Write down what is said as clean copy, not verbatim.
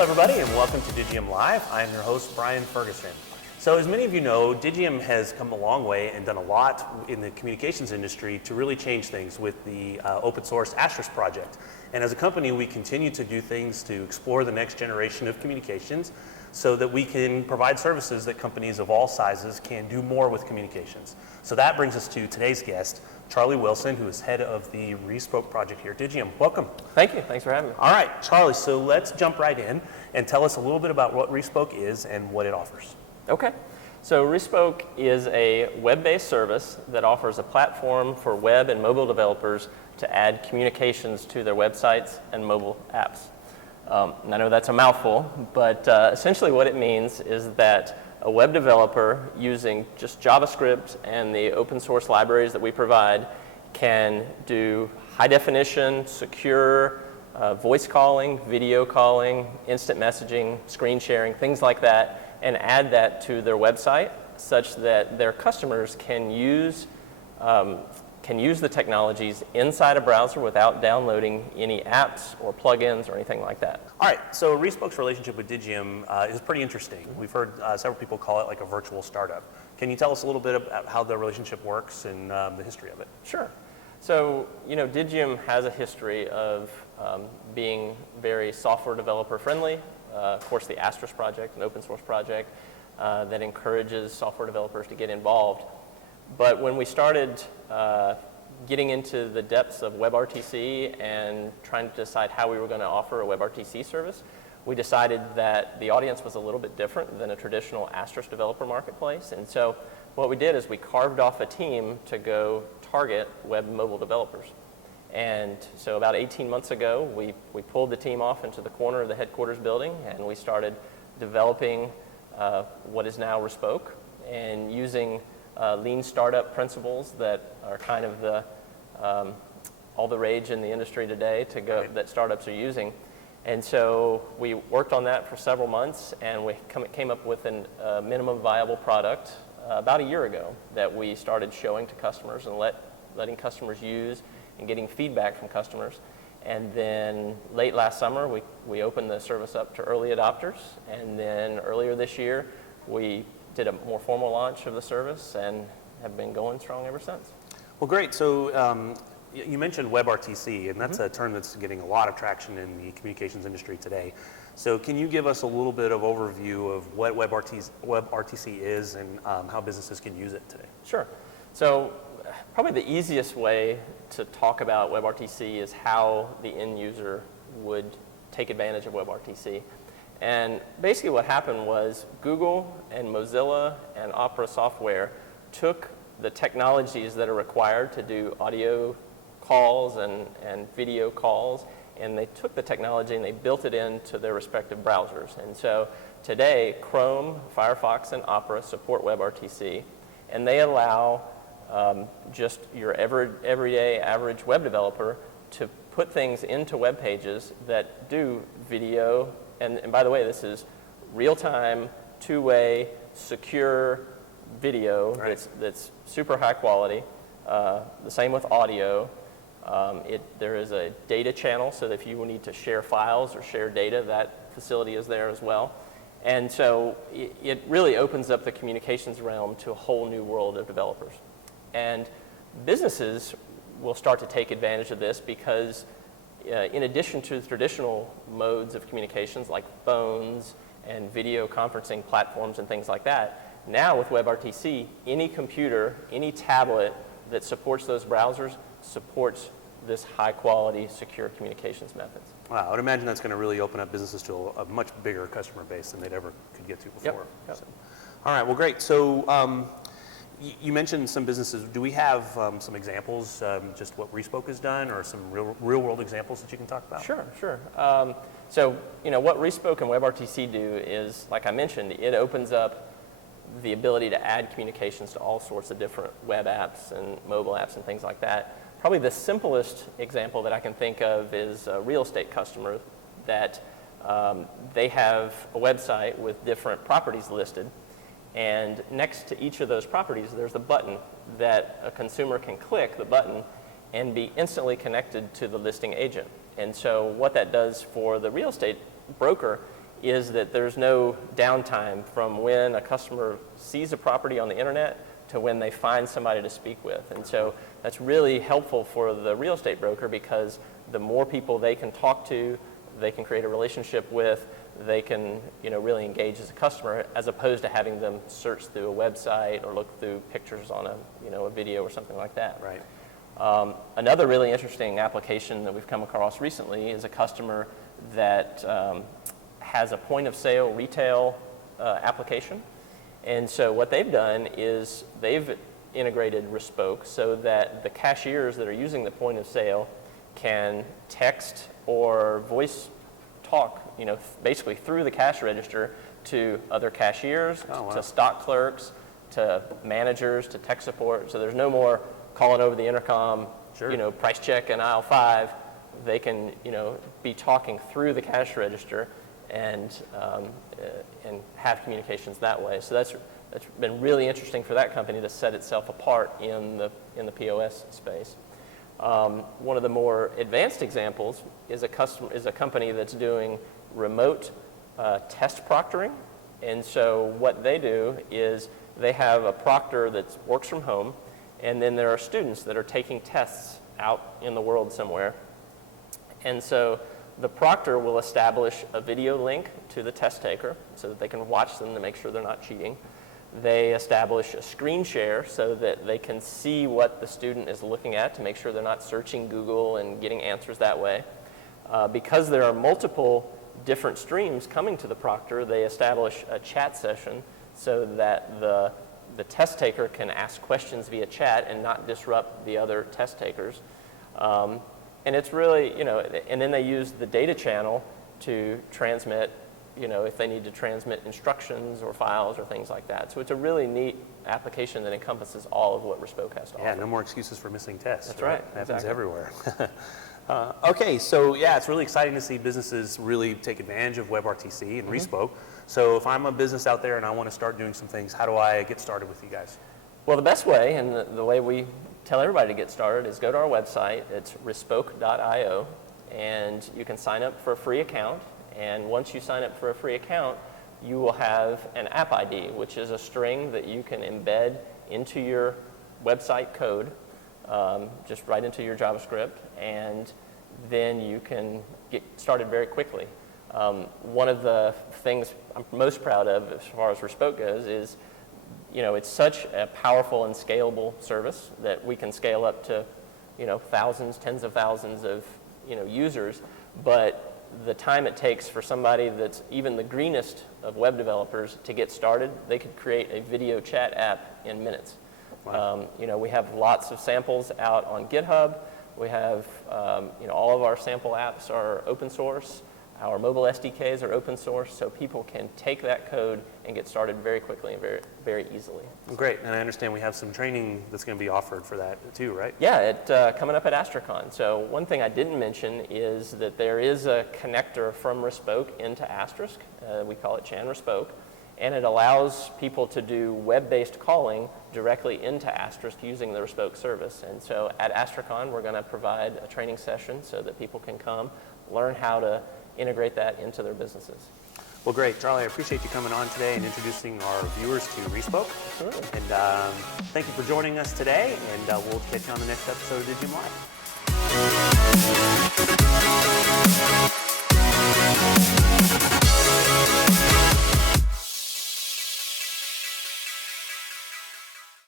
Hello everybody and welcome to Digium Live. I'm your host Brian Ferguson. So as many of you know, Digium has come a long way and done a lot in the communications industry to really change things with the open source AstriCon project. And as a company, we continue to do things to explore the next generation of communications so that we can provide services that companies of all sizes can do more with communications. So that brings us to today's guest, Charlie Wilson, who is head of the Respoke project here at Digium. Welcome. Thank you. Thanks for having me. All right, Charlie, so let's jump right in and tell us a little bit about what Respoke is and what it offers. Okay. So Respoke is a web-based service that offers a platform for web and mobile developers to add communications to their websites and mobile apps. And I know that's a mouthful, but essentially what it means is that a web developer using just JavaScript and the open source libraries that we provide can do high definition, secure voice calling, video calling, instant messaging, screen sharing, things like that, and add that to their website such that their customers can use the technologies inside a browser without downloading any apps or plugins or anything like that. All right, so Respoke's relationship with Digium is pretty interesting. We've heard several people call it like a virtual startup. Can you tell us a little bit about how the relationship works and the history of it? Sure. So, Digium has a history of being very software developer friendly. Of course, the AstriCon project, an open source project that encourages software developers to get involved. But when we started getting into the depths of WebRTC and trying to decide how we were going to offer a WebRTC service, we decided that the audience was a little bit different than a traditional AstriCon developer marketplace. And so what we did is we carved off a team to go target web and mobile developers. And so about 18 months ago, we pulled the team off into the corner of the headquarters building, and we started developing what is now Respoke, and using lean startup principles that are kind of the all the rage in the industry today that startups are using. And so we worked on that for several months, and we came up with a minimum viable product about a year ago that we started showing to customers and letting customers use and getting feedback from customers. And then late last summer, we opened the service up to early adopters. And then earlier this year, we did a more formal launch of the service and have been going strong ever since. Well, great. So you mentioned WebRTC, and that's a term that's getting a lot of traction in the communications industry today. So can you give us a little bit of overview of what WebRTC is and how businesses can use it today? Sure. So probably the easiest way to talk about WebRTC is how the end user would take advantage of WebRTC. And basically what happened was Google and Mozilla and Opera software took the technologies that are required to do audio calls and video calls, and they took the technology and they built it into their respective browsers. And so today, Chrome, Firefox, and Opera support WebRTC, and they allow just your everyday average web developer to put things into web pages that do video, and by the way, this is real-time, two-way, secure video. Right. That's super high quality. The same with audio. There is a data channel, so that if you need to share files or share data, that facility is there as well. And so it really opens up the communications realm to a whole new world of developers. And businesses will start to take advantage of this because in addition to the traditional modes of communications like phones and video conferencing platforms and things like that, now with WebRTC, any computer, any tablet that supports those browsers supports this high-quality, secure communications methods. Wow, I would imagine that's going to really open up businesses to a much bigger customer base than they'd ever could get to before. Yep. So, all right, well, great. So you mentioned some businesses. Do we have some examples, just what Respoke has done, or some real-world examples that you can talk about? Sure. So, what Respoke and WebRTC do is, like I mentioned, it opens up the ability to add communications to all sorts of different web apps and mobile apps and things like that. Probably the simplest example that I can think of is a real estate customer that they have a website with different properties listed, and next to each of those properties there's a button that a consumer can click the button and be instantly connected to the listing agent. And so what that does for the real estate broker is that there's no downtime from when a customer sees a property on the internet to when they find somebody to speak with. And so that's really helpful for the real estate broker, because the more people they can talk to, they can create a relationship with, they can really engage as a customer, as opposed to having them search through a website or look through pictures on a video or something like that. Right. Another really interesting application that we've come across recently is a customer that has a point of sale retail application. And so what they've done is they've integrated Respoke so that the cashiers that are using the point of sale can text or voice talk, basically through the cash register to other cashiers, to stock clerks, to managers, to tech support. So there's no more calling over the intercom, Sure. Price check in aisle 5. They can, be talking through the cash register and have communications that way. So that's been really interesting for that company to set itself apart in the POS space. One of the more advanced examples is a company that's doing remote test proctoring. And so what they do is they have a proctor that works from home, and then there are students that are taking tests out in the world somewhere. And so the proctor will establish a video link to the test taker so that they can watch them to make sure they're not cheating. They establish a screen share so that they can see what the student is looking at to make sure they're not searching Google and getting answers that way. Because there are multiple different streams coming to the proctor, they establish a chat session so that the test taker can ask questions via chat and not disrupt the other test takers. And it's really, and then they use the data channel to transmit, if they need to transmit instructions or files or things like that. So it's a really neat application that encompasses all of what Respoke has to offer. Yeah, no more excuses for missing tests. That's right. It happens Exactly. everywhere. Okay, so yeah, it's really exciting to see businesses really take advantage of WebRTC and Respoke. So if I'm a business out there and I want to start doing some things, how do I get started with you guys? Well, the best way, and the way we tell everybody to get started, is go to our website. It's respoke.io, and you can sign up for a free account. And once you sign up for a free account, you will have an app ID, which is a string that you can embed into your website code, just right into your JavaScript, and then you can get started very quickly. One of the things I'm most proud of as far as Respoke goes is, it's such a powerful and scalable service that we can scale up to, thousands, tens of thousands of, users, but the time it takes for somebody that's even the greenest of web developers to get started, they could create a video chat app in minutes. Wow. We have lots of samples out on GitHub. We have, all of our sample apps are open source. Our mobile SDKs are open source, so people can take that code and get started very quickly and very, very easily. Great, and I understand we have some training that's going to be offered for that too, right? Yeah, coming up at AstriCon. So one thing I didn't mention is that there is a connector from Respoke into Asterisk. We call it Chan Respoke, and it allows people to do web-based calling directly into Asterisk using the Respoke service. And so at AstriCon, we're going to provide a training session so that people can come, learn how to integrate that into their businesses. Well, great. Charlie, I appreciate you coming on today and introducing our viewers to Respoke. Absolutely. And thank you for joining us today, and we'll catch you on the next episode of Digium Live.